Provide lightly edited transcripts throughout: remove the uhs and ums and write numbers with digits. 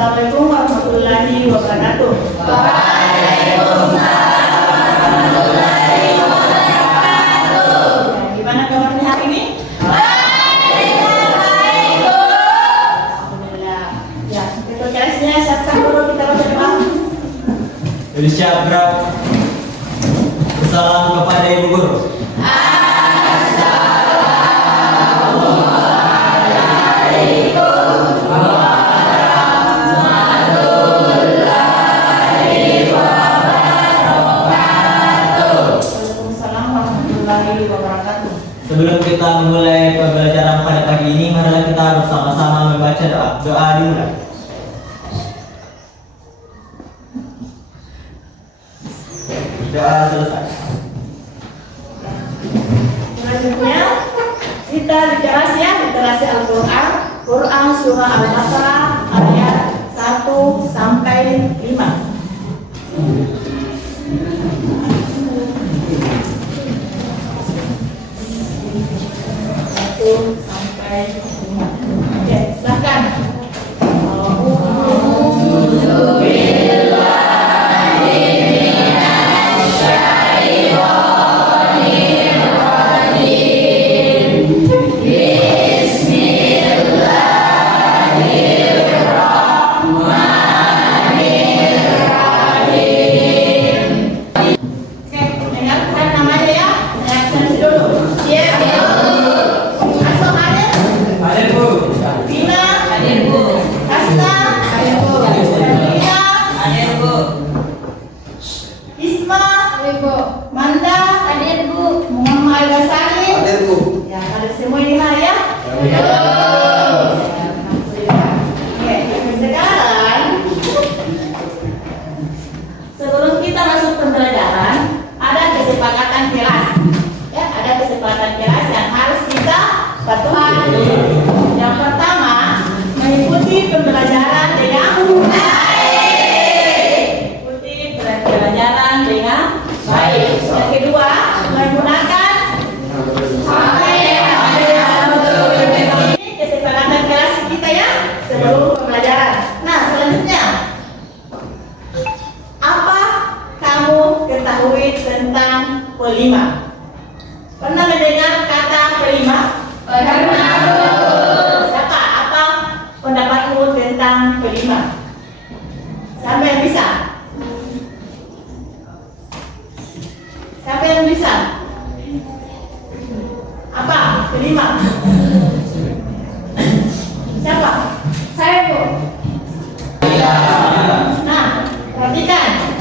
Assalamualaikum warahmatullahi wabarakatuh. Waalaikumsalam warahmatullahi wabarakatuh. Gimana kabarnya hari ini? Baik. Alhamdulillah. Ya, itu kelasnya siapkan dulu kita baca doa. Bersyabrab. Salam kepada Ibu Guru. Sebelum kita memulai pembelajaran pada pagi ini, marilah kita bersama-sama membaca doa dimulai. Doa selesai. Selanjutnya kita literasi Al-Quran, Quran surah Al-Baqarah ayat 1 sampai 5. 1 sampai 5. Oke, silakan. Yang pertama, mengikuti pembelajaran dengan baik. Ikuti pembelajaran dengan baik. Yang kedua, menggunakan ini kesepakatan kelas kita ya sebelum pembelajaran. Nah, selanjutnya, apa kamu ketahui tentang pelima? Pernah mendengar kata pelima? Siapa? Apa pendapatmu tentang pelima? Siapa yang bisa? Siapa yang bisa? Apa pelima? Siapa? Saya, Bu. Nah, perhatikan.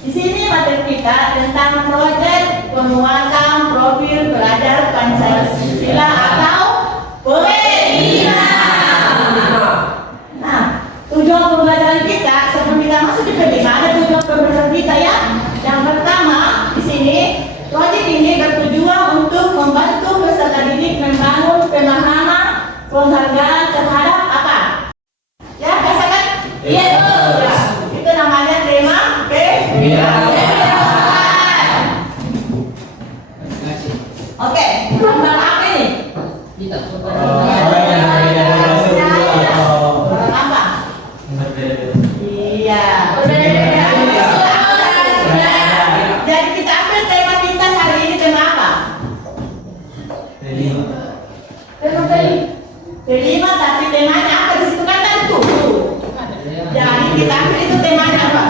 Di sini materi kita tentang proyek penguatan profil pelajar Pancasila atau pelima. Nah, tujuan pembelajaran kita sebelum kita masuk di pelima ada tujuan pembelajaran kita ya. Yang pertama di sini proyek ini bertujuan untuk membantu peserta didik membangun pemahaman penghargaan terhadap apa? Ya, katakan? Iya. Ya, itu namanya tema Oke, gambar apa ini? Apa? Iya. Jadi kita ambil tema kita hari ini tema apa? Pelima, tapi temanya apa di situ kan tentu. Jadi kita ambil itu temanya apa?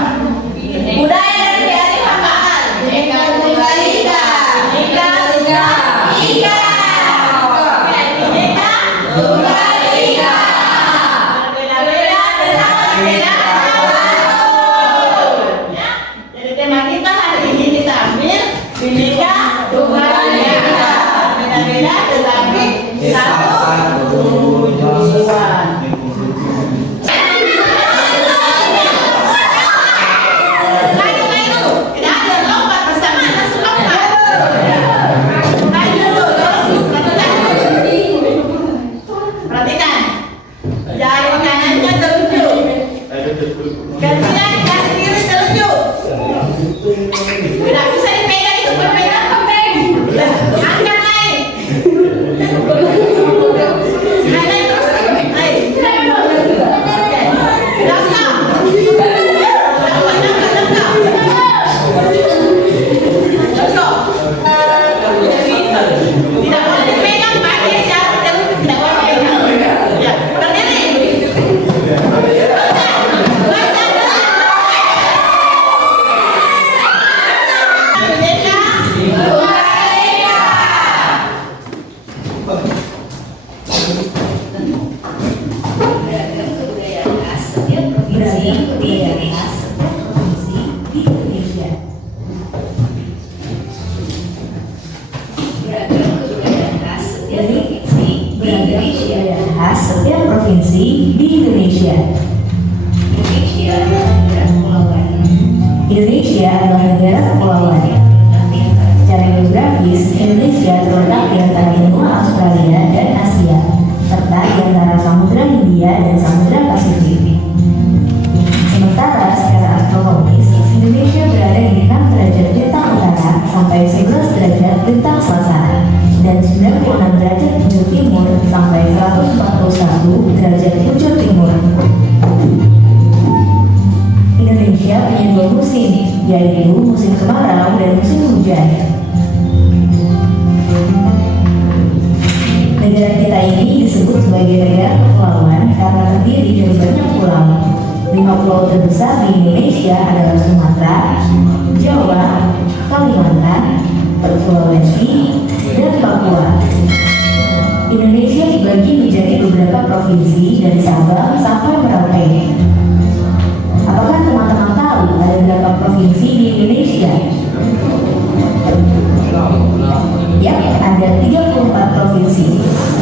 Budaya dan kearifan. Eka Tunggal Ika. Eka Tunggal Ika. Eka Tunggal Ika. Berbeda-beda tetapi beda. Ya. Jadi tema kita hari ini kita ambil Bhinneka Tunggal Ika. Berbeda-beda tetapi satu tujuan. Perhatikan, jari kanannya telunjuk, kaki kiri telunjuk. Tidak bisa dipegang itu berpegang kembang. Angkat naik, naik terus naik. kebudayaan khas setiap provinsi di Indonesia. Beragam kebudayaan khas setiap provinsi di Indonesia. Khas setiap provinsi di Indonesia. Indonesia adalah negara kepulauan. Indonesia adalah negara kepulauan. Secara geografis, Indonesia terletak di antara benua Australia dan Asia, serta di antara Samudra Hindia dan Samudra Pasifik. Sementara secara astronomis, Indonesia berada di 6 derajat bintang utara sampai 11 derajat bintang selatan, dan 96 derajat bujur timur sampai 141 derajat bujur timur. Indonesia punya 2 musim, yaitu musim kemarau dan musim hujan. Negara kita ini disebut sebagai negara kepulauan karena terdiri dari banyak pulau. 5 pulau terbesar di Indonesia adalah Sumatera, Jawa, Kalimantan, Sulawesi, dan Papua. Indonesia dibagi menjadi beberapa provinsi dari Sabang sampai Merauke. Apakah teman-teman tahu ada berapa provinsi di Indonesia? Ya, ada 34 provinsi.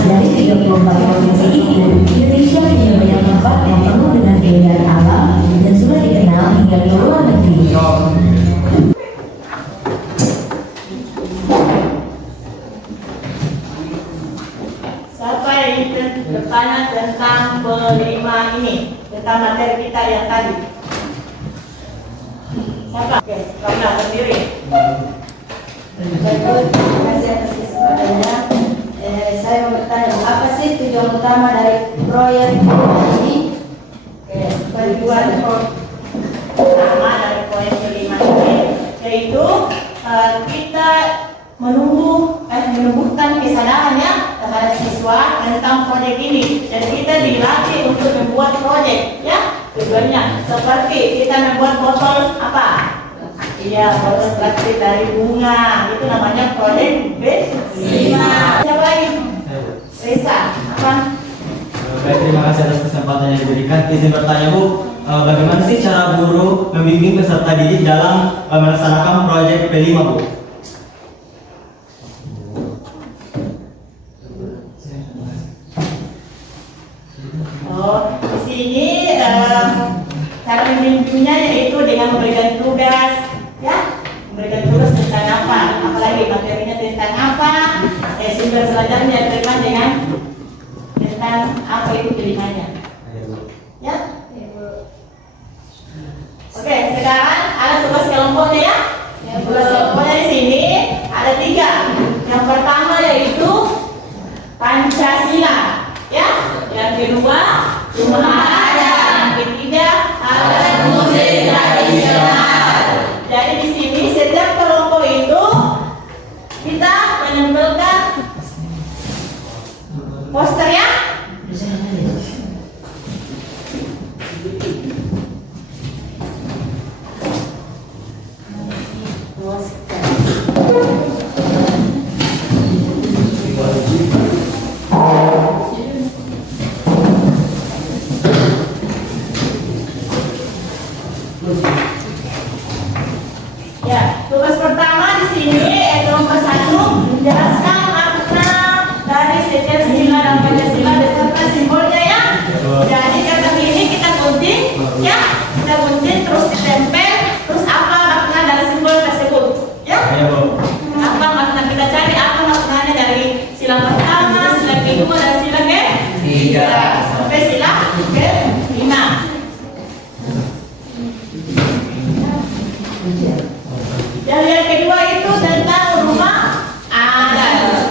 Dari 34 provinsi itu, Indonesia punya banyak tempat yang penuh dengan keindahan alam dan sudah dikenal hingga ke luar negeri. Siapa yang ingin bertanya tentang kelima ini, tentang materi kita yang tadi? Siapa? Oke, kamu sendiri. Baik, terima kasih atas kesempatannya. Saya mau bertanya, apa sih tujuan utama dari proyek ini? Tujuan utama dari proyek kelima ini yaitu kita menumbuhkan kesadaran ya terhadap siswa tentang proyek ini, dan kita dilatih untuk membuat proyek ya. Tujuannya seperti kita membuat botol apa? Iya, botol plastik dari bunga, itu namanya proyek B5. Siapa lagi? Risa, apa? Baik, terima kasih atas kesempatan yang diberikan. Izin bertanya Bu, bagaimana sih cara guru membimbing peserta didik dalam melaksanakan proyek P5 Bu? Oh, di sini cara membimbingnya yaitu dengan memberikan tugas, ya, memberikan tugas tentang apa, apalagi materinya tentang apa, sumber belajarnya berikan dengan tentang apa itu pilihannya, ya. Oke, sekarang ada tugas kelompoknya ya. Tugas kelompoknya di sini ada 3. Yang pertama yaitu Pancasila, ya. Yang kedua rumah adat. Yang ketiga alat musik tradisional. Jadi di sini setiap kelompok itu kita menempelkan poster ya. Ya, tugas pertama di sini kelompok 1 menjelaskan makna dari setiap sila dan Pancasila beserta simbolnya ya. Jadi kata ini kita gunting ya, kita gunting terus ditempel, terus apa makna dari simbol tersebut ya. Ayo Bu. Apa makna kita cari, apa maknanya dari sila pertama, sila kedua, dan sila ketiga sampai sila ke-5. Yang kedua itu tentang rumah adat.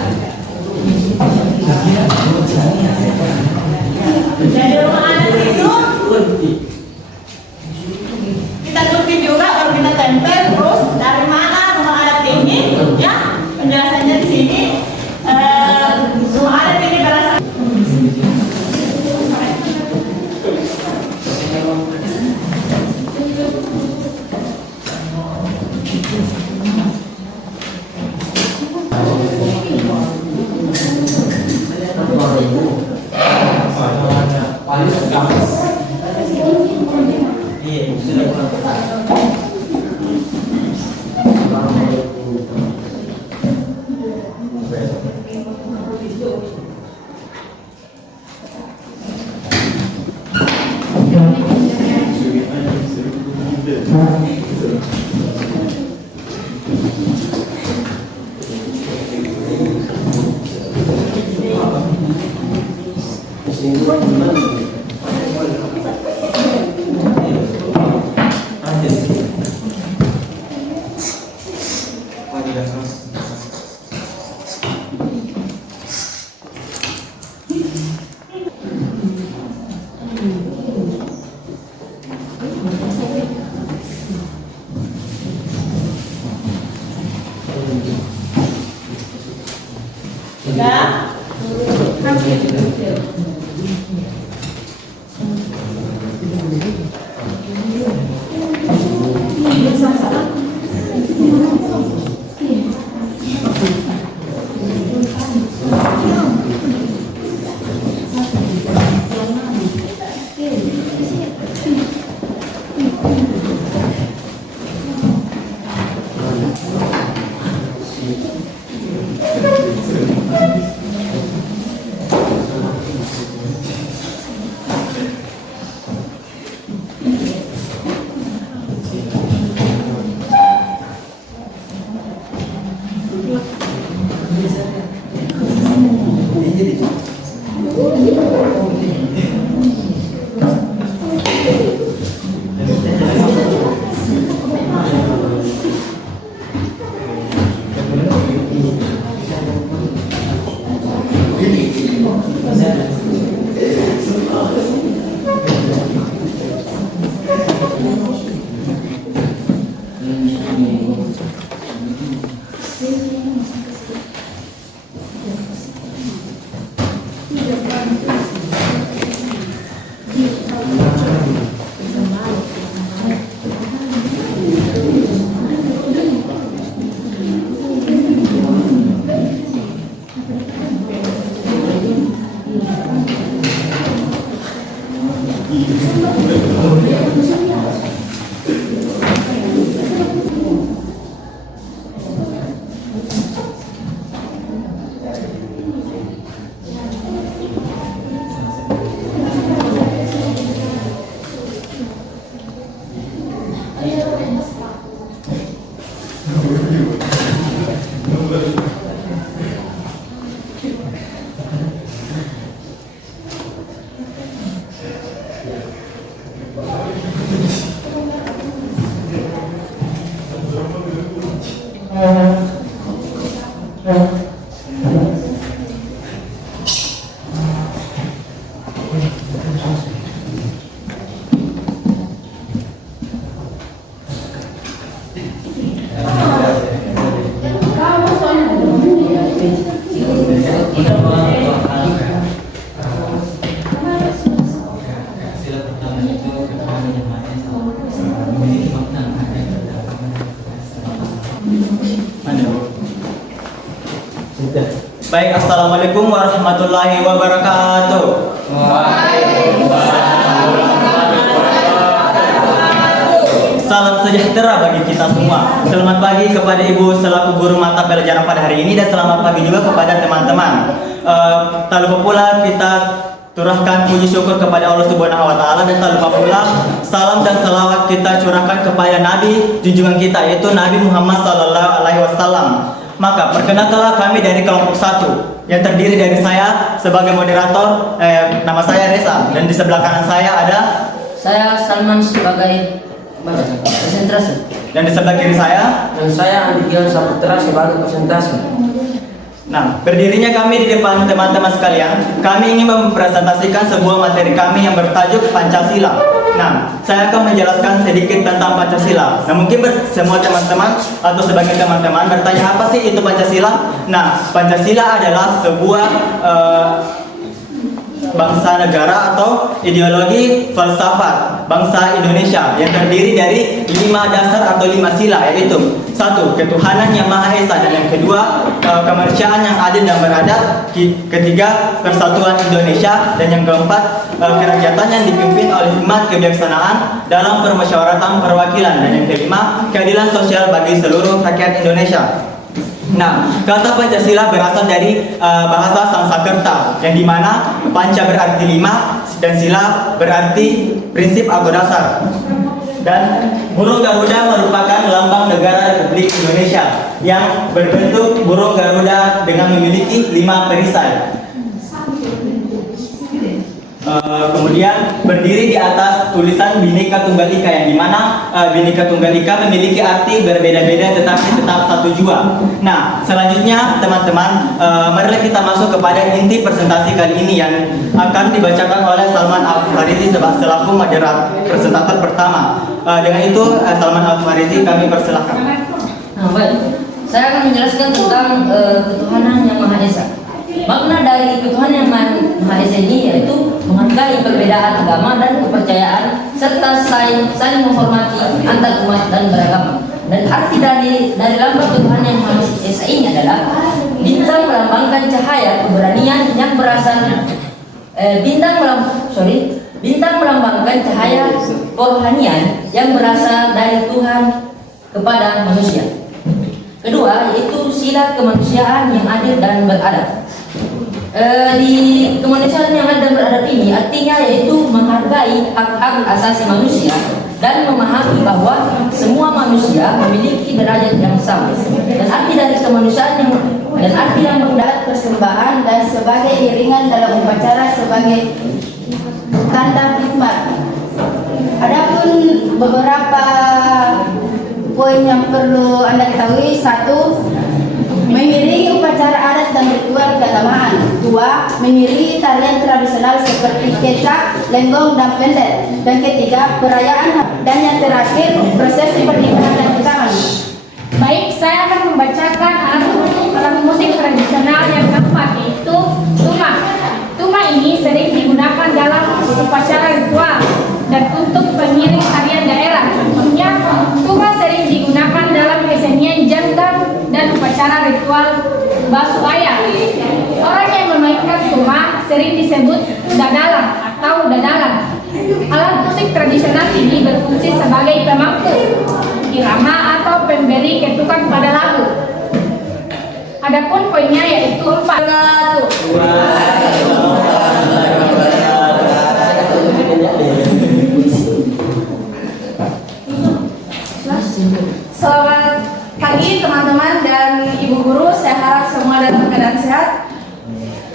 Jadi rumah adat itu kita gunting juga, baru kita tempel, terus dari mana rumah adat ini ya, penjelasannya di sini. Rumah adat ini berasal Paling Baik, assalamualaikum warahmatullahi wabarakatuh. Salam sejahtera bagi kita semua. Selamat pagi kepada Ibu selaku guru mata pelajaran pada hari ini dan selamat pagi juga kepada teman-teman. Tak lupa pula kita turahkan puji syukur kepada Allah Subhanahu wa taala dan tak lupa pula salam dan selawat kita curahkan kepada Nabi junjungan kita yaitu Nabi Muhammad sallallahu alaihi wasallam. Maka perkenalkanlah kami dari kelompok 1 yang terdiri dari saya sebagai moderator, nama saya Reza dan di sebelah kanan saya ada Saya Salman sebagai presentasi. dan di sebelah kiri saya. Dan saya Andigian Saputra sebagai presentasi. Nah, berdirinya kami di depan teman-teman sekalian, kami ingin mempresentasikan sebuah materi kami yang bertajuk Pancasila. Nah, saya akan menjelaskan sedikit tentang Pancasila. Nah, mungkin semua teman-teman atau sebagian teman-teman bertanya apa sih itu Pancasila? Nah, Pancasila adalah sebuah bangsa negara atau ideologi falsafat bangsa Indonesia yang terdiri dari 5 dasar atau 5 sila, yaitu 1. Ketuhanan yang Maha Esa, dan yang kedua kemanusiaan yang adil dan beradab, ketiga persatuan Indonesia, dan yang keempat kerakyatan yang dipimpin oleh hikmat kebijaksanaan dalam permusyawaratan perwakilan, dan yang kelima keadilan sosial bagi seluruh rakyat Indonesia. Nah, kata Pancasila berasal dari bahasa Sanskerta yang dimana panca berarti 5 dan sila berarti prinsip atau dasar. Dan burung Garuda merupakan lambang negara Republik Indonesia yang berbentuk burung Garuda dengan memiliki 5 perisai. Kemudian berdiri di atas tulisan Bhinneka Tunggal Ika yang dimana Bhinneka Tunggal Ika memiliki arti berbeda-beda tetapi tetap satu jua. Nah, selanjutnya teman-teman, marilah kita masuk kepada inti presentasi kali ini yang akan dibacakan oleh Salman Al-Farisi selaku moderator presentator pertama. Dengan itu Salman Al-Farisi kami persilahkan. Nah, baik. Saya akan menjelaskan tentang ketuhanan yang Maha Esa. Makna dari ketuhanan yang Maha Esa ini yaitu menghargai perbedaan agama dan kepercayaan serta saling menghormati antar umat dan beragama. Dan arti dari lambang Tuhan Yang Maha Esa ini adalah bintang melambangkan cahaya keberanian yang berasal bintang melambangkan cahaya kerohanian yang berasal dari Tuhan kepada manusia. Kedua, yaitu sila kemanusiaan yang adil dan beradab. Di kemanusiaan yang adil dan beradab ini artinya yaitu menghargai hak-hak asasi manusia dan memahami bahwa semua manusia memiliki derajat yang sama. Dan arti dari kemanusiaan yang mendapat persembahan dan sebagai iringan dalam upacara sebagai tanda khidmat. Adapun beberapa poin yang perlu Anda ketahui: 1. Mengiringi upacara adat dan ritual keagamaan. 2. Mengiringi tarian tradisional seperti kecak, lenggong, dan pendet. Dan ketiga, perayaan. Dan yang terakhir, prosesi pernikahan dan hitaman. Baik, saya akan membacakan alat musik tradisional yang keempat, yaitu tumak. Tumak ini sering digunakan dalam upacara ritual dan untuk pengiring tarian daerah. Contohnya, tumak sering digunakan dalam kesenian jangkar dan upacara ritual basuaya. Orang yang memainkan tumak sering disebut dadalan atau dadalan. Alat musik tradisional ini berfungsi sebagai pemangku, irama atau pemberi ketukan pada lagu. Adapun poinnya yaitu 4. Selamat pagi teman-teman dan ibu guru, saya harap semua dalam keadaan sehat.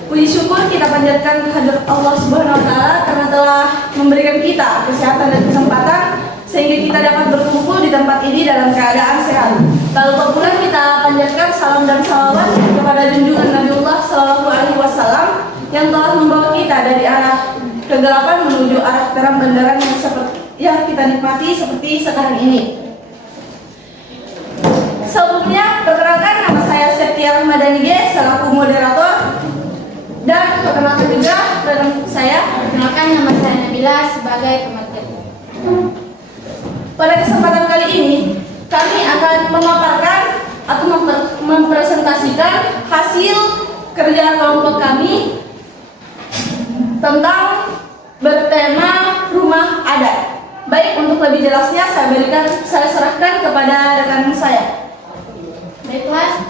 Puji syukur kita panjatkan kehadirat Allah Subhanahu wa taala karena telah memberikan kita kesehatan dan kesempatan sehingga kita dapat berkumpul di tempat ini dalam keadaan sehat. Lalu pula kita panjatkan salam dan salawat kepada junjungan Nabiullah Shallallahu Alaihi Wasallam yang telah membawa kita dari arah kegelapan menuju arah terang benderang yang kita nikmati seperti sekarang ini. Sebelumnya, perkenalkan nama saya Septia Rahmadani G selaku moderator, dan perkenalkan juga rekan saya. Perkenalkan, nama saya Nabila sebagai pemateri. Pada kesempatan kali ini, kami akan memaparkan atau mempresentasikan hasil kerja kelompok kami tentang bertema rumah adat. Baik, untuk lebih jelasnya saya serahkan kepada rekan saya. Baiklah,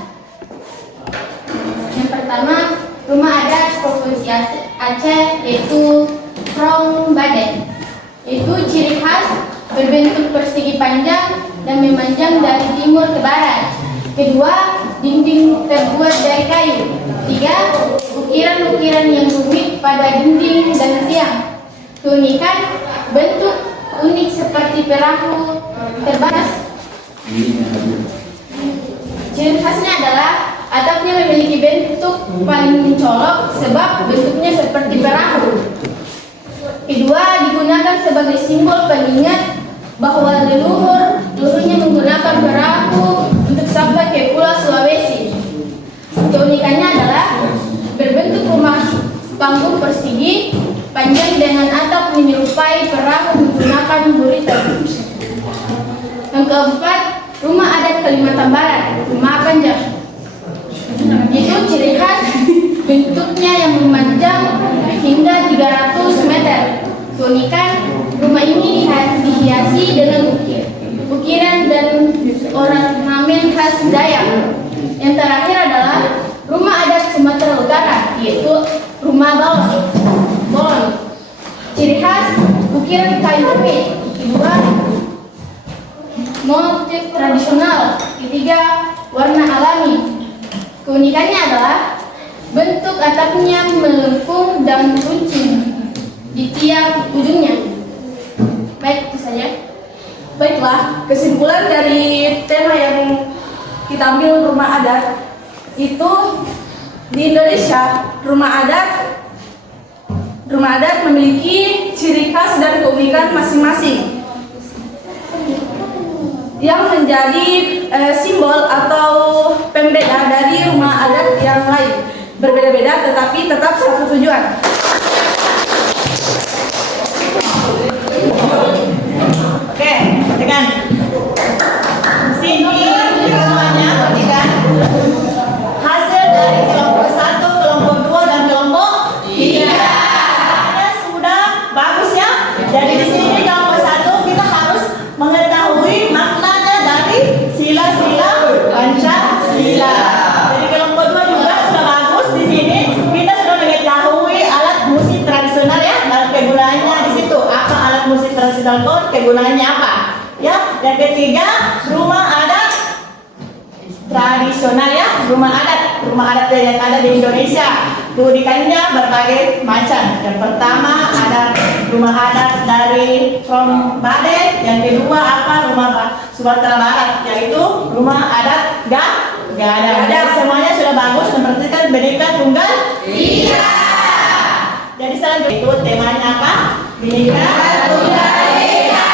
yang pertama, rumah adat Provinsi Aceh yaitu Krong Baden, yaitu ciri khas berbentuk persegi panjang dan memanjang dari timur ke barat. Kedua, dinding terbuat dari kayu. 3. Ukiran-ukiran yang rumit pada dinding dan tiang. Keunikan, bentuk unik seperti perahu terbatas. Ciri khasnya adalah atapnya memiliki bentuk paling mencolok sebab bentuknya seperti perahu. Kedua, digunakan sebagai simbol pengingat bahwa leluhurnya menggunakan perahu untuk sampai ke Pulau Sulawesi. Keunikannya adalah berbentuk rumah panggung persegi panjang dengan atap menyerupai perahu menggunakan buritan. Yang keempat, rumah adat Kalimantan Barat, rumah panjang. Itu ciri khas bentuknya yang memanjang hingga 300 meter. Keunikan, rumah ini dihiasi dengan ukiran dan ornamen khas Dayak. Yang terakhir adalah rumah adat Sumatera Utara, yaitu rumah bolon. Ciri khas ukiran kayu rumit. Kedua, motif tradisional. Ketiga, warna alami. Keunikannya adalah bentuk atapnya melengkung dan runcing di tiap ujungnya. Baik, itu saja. Baiklah, kesimpulan dari tema yang kita ambil rumah adat itu, di Indonesia rumah adat memiliki ciri khas dan keunikan masing-masing yang menjadi simbol atau pembeda dari rumah adat yang lain. Berbeda-beda tetapi tetap satu tujuan. Oke, dengan sini semuanya perhatikan hasil dari kelompok 1, kelompok 2 dan kelompok 3. Sudah bagus ya. Jadi di sini kelompok 1 kita harus mengetahui maknanya dari sila-sila Pancasila. Jadi kelompok 2 juga sudah bagus. Di sini kita sudah mengetahui alat musik tradisional ya, dan kegunaannya di situ. Apa alat musik tradisional itu, kegunaannya apa? Ya, yang ketiga rumah adat tradisional ya, rumah adat yang ada di Indonesia. Keunikannya berbagai macam. Yang pertama ada rumah adat dari from Baden, yang kedua apa rumah Sumatera Barat, yaitu rumah adat Gadang. Semuanya sudah bagus, memperhatikan Bhinneka Tunggal Ika. Jadi selanjutnya itu temanya apa? Bhinneka Tunggal Ika.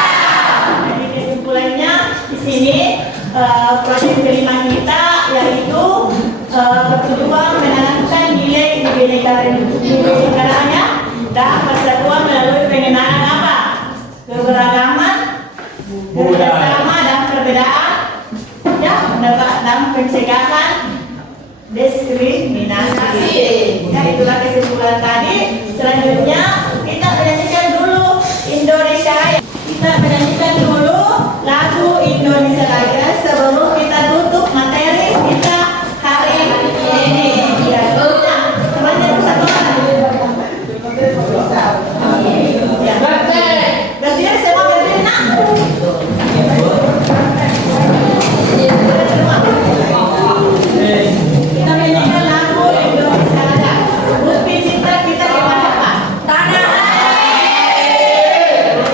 Jadi kesimpulannya di sini proyek kelima kita yaitu bertujuan menanamkan nilai kebinekaan dan persatuan melalui pengenalan apa? Keberagaman, kerjasama dan perbedaan, ya, dan pencegahan diskriminasi. Ya, itulah kesimpulan tadi. Selanjutnya kita menyanyikan dulu Indonesia Raya. Kita menyanyikan dulu lagu Indonesia Raya sebelum kita tutup materi kita hari ini. Ya, temannya persatuan. Ya, gantian semua gantian nak. Kita menyanyikan lagu Indonesia Raya. Bukti cinta kita kepada apa? Tanah air.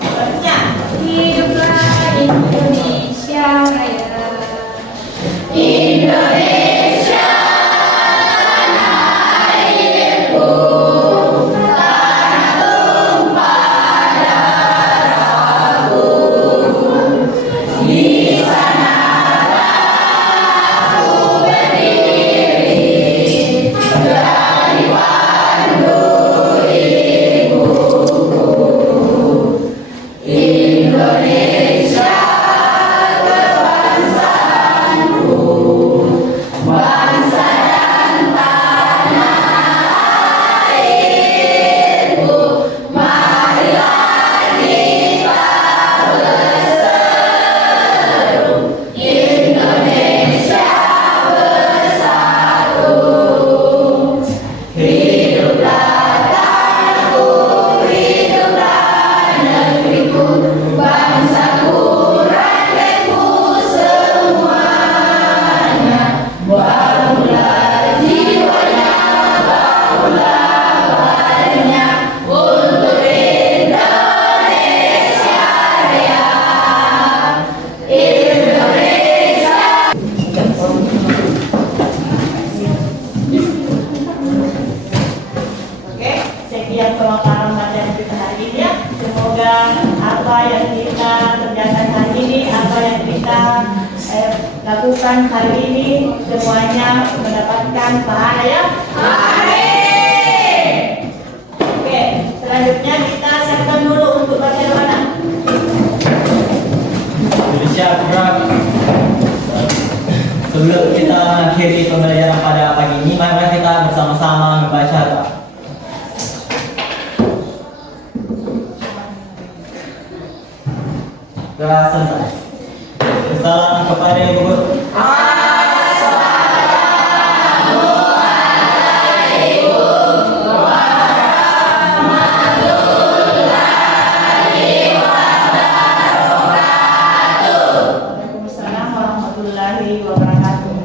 Bagusnya. Hiduplah Indonesia Raya. Indonesia tanah airku, tanah tumpah darahku. Di sana aku berdiri dari pandu ibuku. Indonesia kebangsaanku, bangsa dan tanah airku. Marilah kita berseru, Indonesia bersatu. Hiduplah tanahku, hiduplah negeriku, bangsaku, rakyatku semuanya. Bangunlah jiwanya, bangunlah badannya untuk Indonesia Raya. Indonesia. Oke, sekian pemaparan materi kita hari ini ya. Semoga apa yang kita kerjakan hari ini, apa yang kita lakukan hari ini, semuanya mendapatkan pahala ya. Amin. Oke, selanjutnya kita siapkan dulu untuk baca doa. Indonesia gerak. Sebelum kita mengakhiri pembelajaran pada pagi ini, mari kita bersama-sama membaca doa. Doa selesai. Salam kepada Ibu Guru. Waalaikumsalam warahmatullahi wabarakatuh.